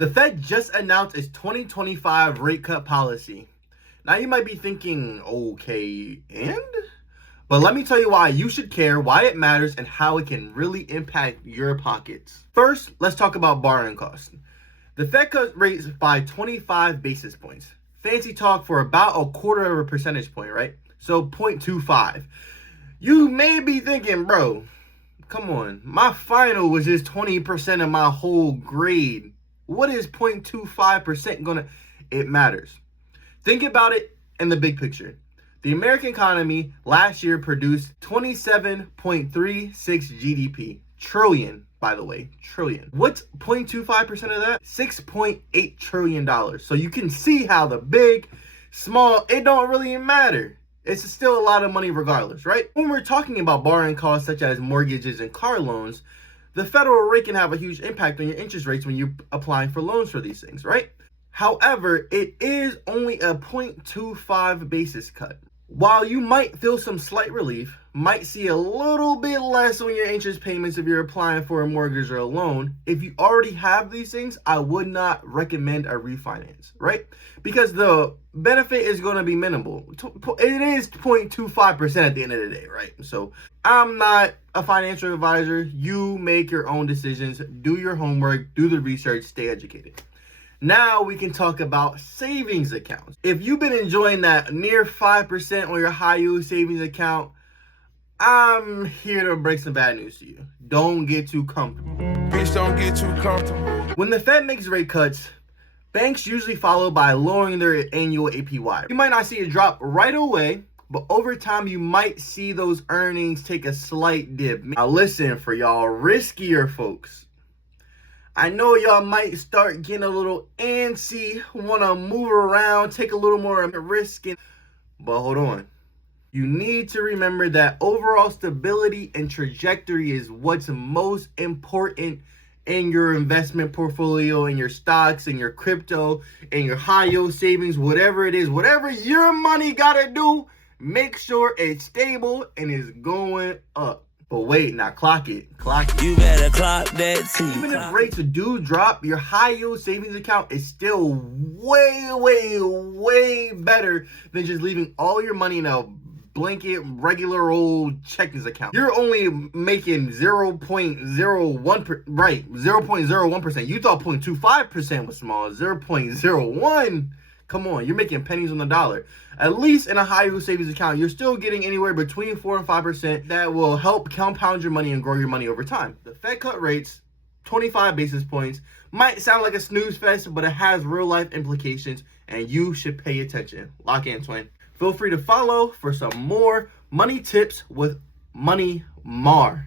The Fed just announced its 2025 rate cut policy. Now you might be thinking, okay, and? But let me tell you why you should care, why it matters, and how it can really impact your pockets. First, let's talk about borrowing costs. The Fed cut rates by 25 basis points. Fancy talk for about a quarter of a percentage point, right? So 0.25. You may be thinking, bro, come on, my final was just 20% of my whole grade. What is 0.25% gonna? It matters. Think about it in the big picture. The American economy last year produced 27.36 GDP. Trillion, by the way, trillion. What's 0.25% of that? $6.8 trillion. So you can see how the big, small, it don't really matter. It's still a lot of money regardless, right? When we're talking about borrowing costs such as mortgages and car loans, the federal rate can have a huge impact on your interest rates when you're applying for loans for these things, right? However, it is only a 0.25 basis cut. While you might feel some slight relief, might see a little bit less on your interest payments if you're applying for a mortgage or a loan, if you already have these things, I would not recommend a refinance, right? Because the benefit is going to be minimal. It is 0.25% at the end of the day, right? So I'm not a financial advisor. You make your own decisions, do your homework, do the research, stay educated. Now we can talk about savings accounts. If you've been enjoying that near 5% on your high yield savings account, I'm here to break some bad news to you. Don't get too comfortable. Bitch, don't get too comfortable. When the Fed makes rate cuts, banks usually follow by lowering their annual APY. You might not see a drop right away, but over time you might see those earnings take a slight dip. Now listen, for y'all riskier folks, I know y'all might start getting a little antsy, want to move around, take a little more risk, but hold on. You need to remember that overall stability and trajectory is what's most important in your investment portfolio, in your stocks, in your crypto, in your high yield savings, whatever it is, whatever your money gotta do, make sure it's stable and is going up. But wait, now clock it. You better clock that too. Even if rates do drop, your high yield savings account is still way better than just leaving all your money in a blanket regular old checkings account. You're only making 0.01%, right? 0.01%. You thought 0.25% was small. 0.01. Come on, you're making pennies on the dollar. At least in a high yield savings account, you're still getting anywhere between 4 and 5% that will help compound your money and grow your money over time. The Fed cut rates, 25 basis points, might sound like a snooze fest, but it has real life implications and you should pay attention. Lock in, twin. Feel free to follow for some more money tips with Money Mar.